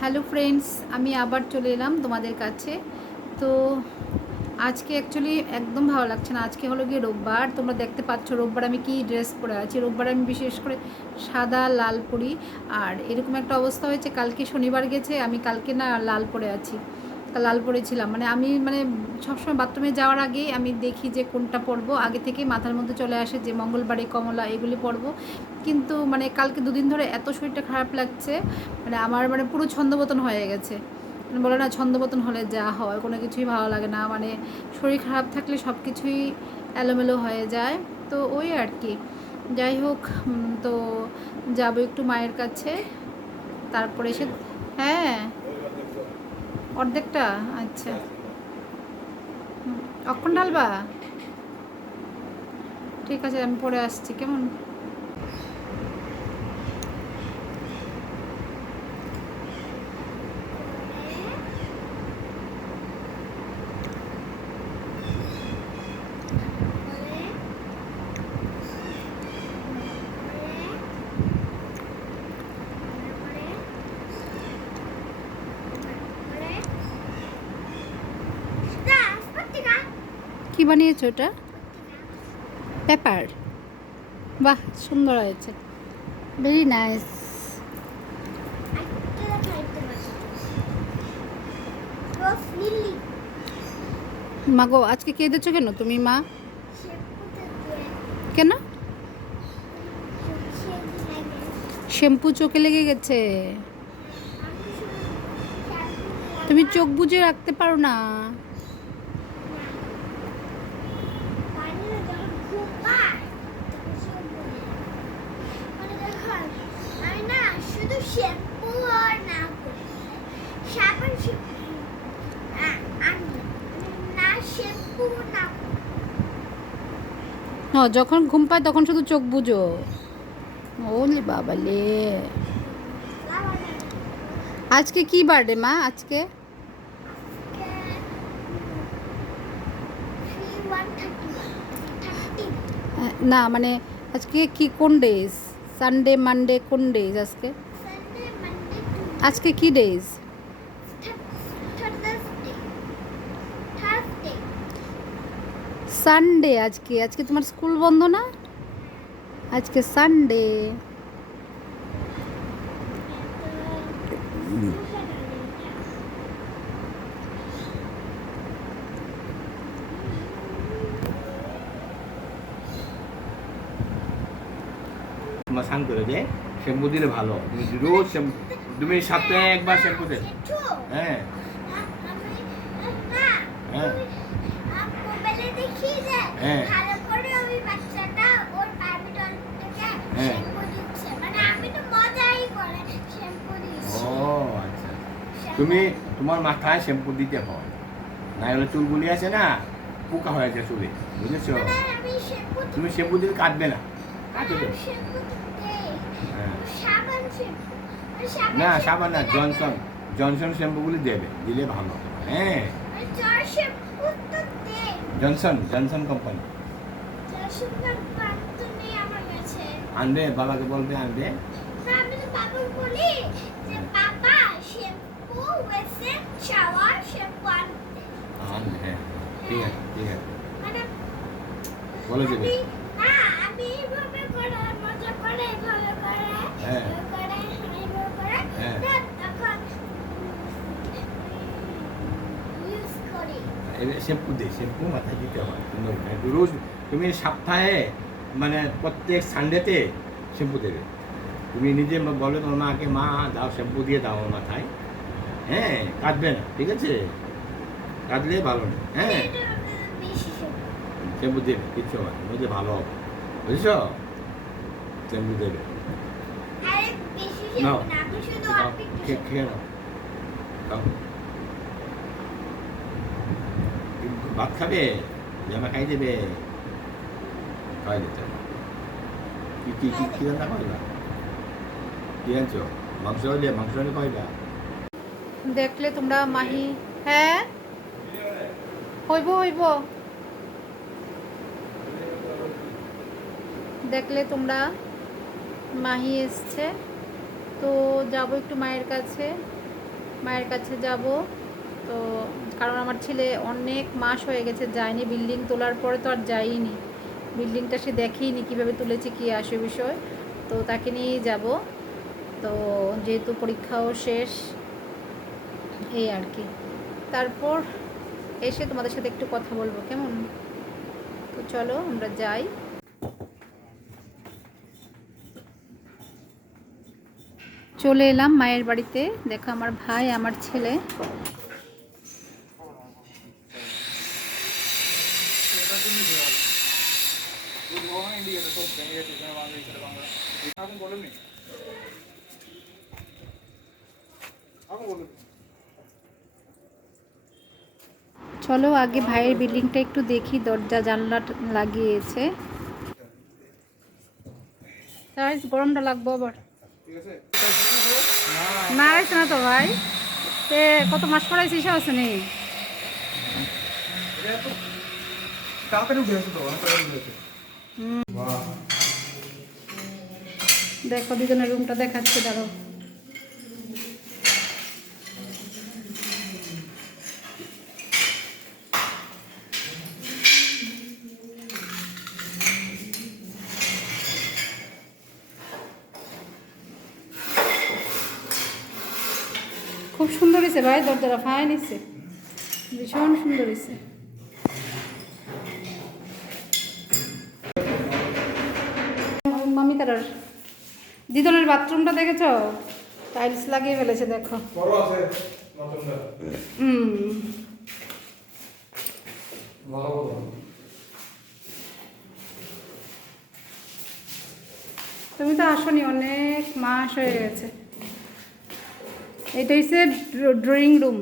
Hello friends, আমি আবার চলে এলাম তোমাদের কাছে। তো আজকে অ্যাকচুয়ালি একদম ভালো লাগছে না। আজকে হলো গিয়ে রোববার, তোমরা দেখতে পাচ্ছ রোববার আমি কি ড্রেস পরে আছি। রোববার আমি বিশেষ করে সাদা লাল পরি। আর এরকম একটা অবস্থা হয়েছে, কালকে শনিবার গেছে, আমি কালকে না লাল পরে আছি, লাল পরেছিলাম। আমি সবসময় বাথরুমে যাওয়ার আগেই আমি দেখি যে কোনটা পরবো, আগে থেকেই মাথার মধ্যে চলে আসে যে মঙ্গলবারে কমলা এগুলি পরবো। কিন্তু কালকে দুদিন ধরে এত শরীরটা খারাপ লাগছে, আমার পুরো ছন্দপতন হয়ে গেছে। বলে না, ছন্দপতন হলে যা হয়, কোনো কিছুই ভালো লাগে না। শরীর খারাপ থাকলে সব কিছুই এলোমেলো হয়ে যায়। তো ওই আর কি, যাই হোক। তো যাবো একটু মায়ের কাছে, তারপরে এসে। হ্যাঁ, অর্ধেকটা। আচ্ছা, অক্ষণ ঢালবা? ঠিক আছে, আমি পরে আসছি, কেমন? কি বানিয়েছো ওটা? পেপার? বাহ, সুন্দর হয়েছে, ভেরি নাইস। মা গো, আজকে কেঁদেছো কেন তুমি মা? কেন? শ্যাম্পু চোখে লেগে গেছে? তুমি চোখ বুজে রাখতে পারো না? যখন ঘুম পায় তখন শুধু চোখ বুঝো? ওলে বাবালে, আজকে কি বার্থডে মা? আজকে না, আজকে কি, কোন ডেজ? সানডে, মানডে, কোন ডেজ আজকে? আজকে কি ডেজ? সানডে। আজকে আজকে তোমার স্কুল বন্ধ না? আজকে সানডে। স্নান করে দে, শ্যাম্পু দিলে ভালো। তুমি রোজ তুমি সপ্তাহে একবার শ্যাম্পু দে। হ্যাঁ হ্যাঁ হ্যাঁ ও আচ্ছা, তুমি তোমার মাথায় শ্যাম্পু দিতে হয়, না হলে চুলগুলি আছে না পোকা হয়ে যায় চুলে, বুঝেছো? তুমি শ্যাম্পু দিলে কাটবে না, কাটবে না। সাবান না, জনসন জনসন শ্যাম্পুগুলি দেবে, দিলে ভালো। হ্যাঁ, জনসন জনসন কোম্পানি আনবে, বাবাকে বলবে আনবে। আনবে, হ্যাঁ, ঠিক আছে ঠিক আছে, বলে দেবে। হ্যাঁ হ্যাঁ, শ্যাম্পু দে, শ্যাম্পু মাথায় দিতে হয় সুন্দর। রোজ তুমি সপ্তাহে প্রত্যেক সানডেতে শ্যাম্পু দেবে। তুমি নিজে বলে তোমার মাকে, মা দাও শ্যাম্পু দিয়ে দাও আমার মাথায়। হ্যাঁ, কাটবে না, ঠিক আছে? কাটলে ভালো না। হ্যাঁ, শ্যাম্পু দেবে, কিচ্ছু হয় বুঝলে, ভালো হবে, বুঝেছ? শ্যাম্পু দেবে। নাও, খেয়ে নাও, খাও। ভাত খাবে? জামা খাই দেবে, খাওয়াই দিতে হবে। কি কি কি কি রান্না করবা? কি আনছো? মাংস হলে খাইবা। দেখলে তোমরা মাহি? হ্যাঁ, হইব হইব। দেখলে তোমরা, মাহি এসছে, তো যাবো একটু মায়ের কাছে। মায়ের কাছে যাব। তো কারণ আমার ছেলে অনেক মাস হয়ে গেছে যায়নি, বিল্ডিং তোলার পরে তো আর যাইনি, বিল্ডিংটা সে দেখেইনি কীভাবে তুলেছে কী আসে বিষয়। তো তাকে নিয়েই যাব। তো যেহেতু পরীক্ষাও শেষ, এই আর কি। তারপর এসে তোমাদের সাথে একটু কথা বলবো, কেমন? তো চলো আমরা যাই। চলে এলাম মায়ের বাড়িতে। দেখো আমার ভাই, আমার ছেলে। চলো আগে ভাইয়ের বিল্ডিংটা একটু দেখি, দরজা জানলা লাগিয়েছে। তাই গরমটা লাগবো আবার না আছে না তো ভাই। তে কত মাস পড়াইছিস আছে নেই? দেখো দুজনের রুমটা দেখাচ্ছে, দাঁড়ো। খুব সুন্দর হয়েছে ভাই, দরজাটা ফাইন হয়েছে, ভীষণ সুন্দর হয়েছে। মামি তারার দিদনের বাথরুমটা দেখেছ? টাইলস লাগিয়ে ফেলেছে, দেখো। তুমি তো আসনি, অনেক মাস হয়ে গেছে। এটা হচ্ছে ড্রয়িং রুম।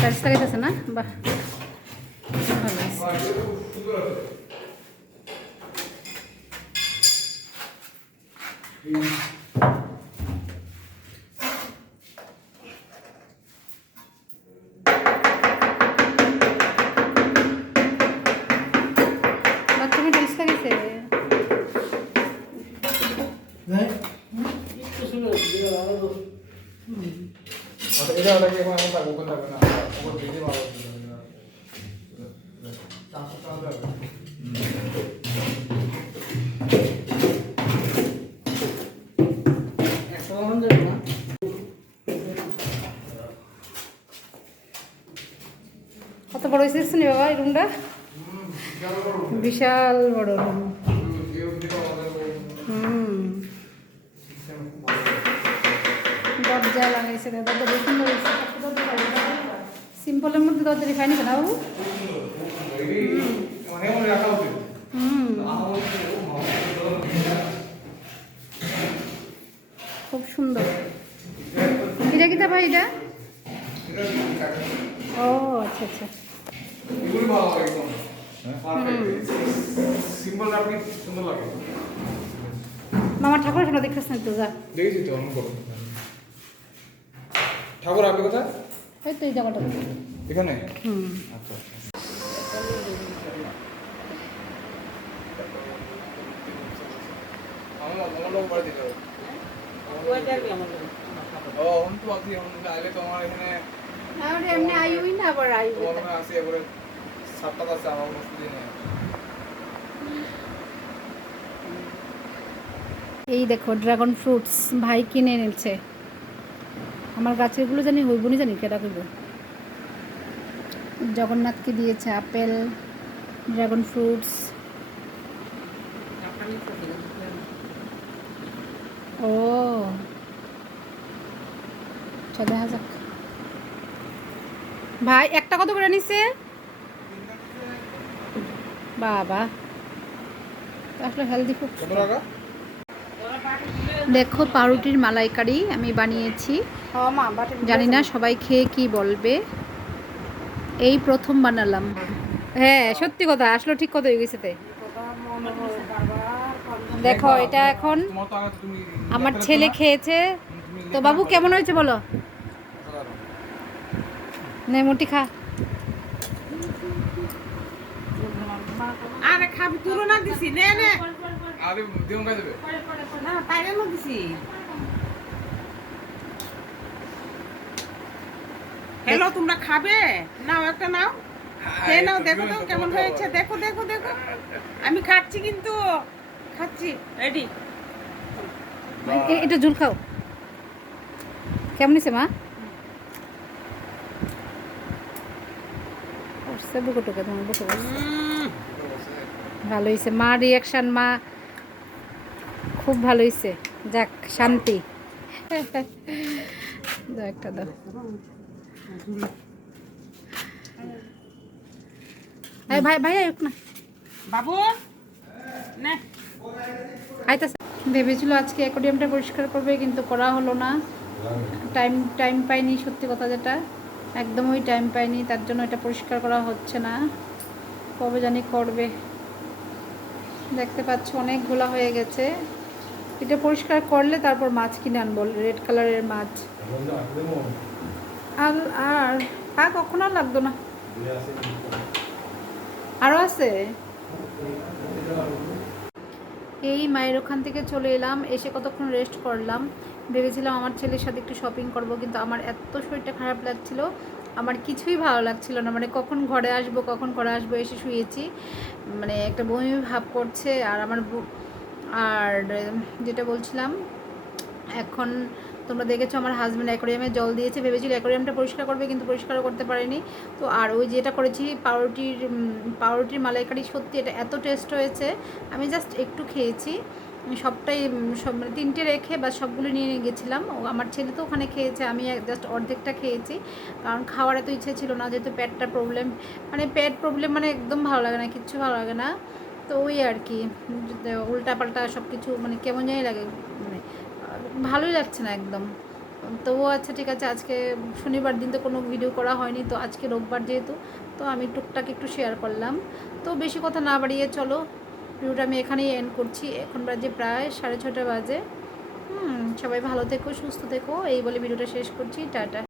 টাইলস লাগাইতেছে না? বাহ, ভালো হয়েছে। বাথরুমে টাইলস লাগাইছে। কত বড় হয়েছে শুনি বাবা এই রুমটা? বিশাল বড় রুম। দরজা লাগাইছে, দরজা বেশ সুন্দর হয়েছে। সিম্পলের মধ্যে দরজা রিফাইনি কেন বাবু? খুব সুন্দর। এটা কি তা ভাই? এটা ও আচ্ছা আচ্ছা। মামা ঠাকুর শোনা দেখতেছেন তো? যা দেখেছি তো, অন করো। ঠাকুর আপনি কোথায়? এই তো এই জায়গাটা এখানে। আচ্ছা আমার বাড়ি দিতে হবে। ও আমি তো ভাবছি আইলে তো আমার এখানে এমনি আইউই না, আবার আইব আসি এবারে 7টা আছে আমার মস্তি নেই। এই দেখো ড্রাগন ফ্রুটস ভাই কিনে এনেছে। আমার গাছেরগুলো জানি হইব নি, জানি কেটা করবো। জগন্নাথকে দিয়েছে আপেল, ড্রাগন ফ্রুটস। ও আচ্ছা, দেখা যাক। ভাই একটা কত করে নিছে বাবা? আসলে হেলদি ফুড। দেখো পাউরুটির মালাইকারি আমি বানিয়েছি। জানি না সবাই খেয়ে কি বলবে, এই প্রথম বানালাম। হ্যাঁ সত্যি কথা, আসলে ঠিক কথা হয়ে গেছে। দেখো এটা এখন আমার ছেলে খেয়েছে, তো বাবু কেমন হয়েছে বলো? নে মুটি খা। আরে খাবি তুলো না দিছি নে নে আরে দিও কাজ দেবে না তাইরে না দিছি হ্যালো তোমরা খাবে নাও একটা নাও খেয়ে নাও দেখো তো কেমন হয়েছে দেখো দেখো দেখো আমি খাচ্ছি কিন্তু খাচ্ছি রেডি এটা ঝুল খাও কেমন হয়েছে মা বুকোটোকে তোমার বসে বসে ভালো হয়েছে মা রিয়াকশান মা খুব ভালো হয়েছে যাক শান্তি দাও একটা দাও ভাই ভাই আয়ুক না বাবু নে আইতাছে ভেবেছিল আজকে অ্যাকোয়ারিয়ামটা পরিষ্কার করবে কিন্তু করা হলো না টাইম পাইনি সত্যি কথা যেটা একদমই টাইম পাইনি তার জন্য এটা পরিষ্কার করা হচ্ছে না কবে জানি করবে দেখতে পাচ্ছ অনেকগুলো হয়ে গেছে এটা পরিষ্কার করলে তারপর মাছ কিনে আনবো রেড কালারের মাছ আর আর পা কখনো আর লাগতো না আরও আছে এই মায়ের ওখান থেকে চলে এলাম এসে কতক্ষণ রেস্ট করলাম ভেবেছিলাম আমার ছেলের সাথে একটু শপিং করব কিন্তু আমার এত শরীরটা খারাপ লাগছিল আমার কিছুই ভালো লাগছিল না মানে কখন ঘরে আসবো এসে শুয়েছি মানে একটা বমি ভাব করছে আর আর যেটা বলছিলাম এখন তোমরা দেখেছো আমার হাজব্যান্ড অ্যাকোয়ারিয়ামে জল দিয়েছে ভেবেছিল অ্যাকোয়ারিয়ামটা পরিষ্কার করবে কিন্তু পরিষ্কারও করতে পারেনি তো আর ওই যেটা করেছি পাউরুটির মালাইকারি সত্যি এটা এত টেস্ট হয়েছে আমি জাস্ট একটু খেয়েছি সবটাই সব মানে 3টে রেখে বা সবগুলো নিয়ে গেছিলাম ও আমার ছেলে তো ওখানে খেয়েছে আমি জাস্ট অর্ধেকটা খেয়েছি কারণ খাওয়ার এত ইচ্ছে ছিল না যেহেতু পেটটা প্রবলেম মানে পেট প্রবলেম মানে একদম ভালো লাগে না কিচ্ছু ভালো লাগে না তো ওই আর কি উল্টাপাল্টা সব কিছু মানে কেমন জানি লাগে মানে ভালোই লাগছে না একদম তবুও আচ্ছা ঠিক আছে আজকে শনিবার দিন তো কোনো ভিডিও করা হয়নি তো আজকে রোববার যেহেতু তো আমি টুকটাক একটু শেয়ার করলাম তো বেশি কথা না বাড়িয়ে চলো ভিডিওটা আমি এখানেই এন্ড করছি এখন বাজে প্রায় 6:30 বাজে সবাই ভালো থেকো সুস্থ থেকো এই বলে ভিডিওটা শেষ করছি টাটা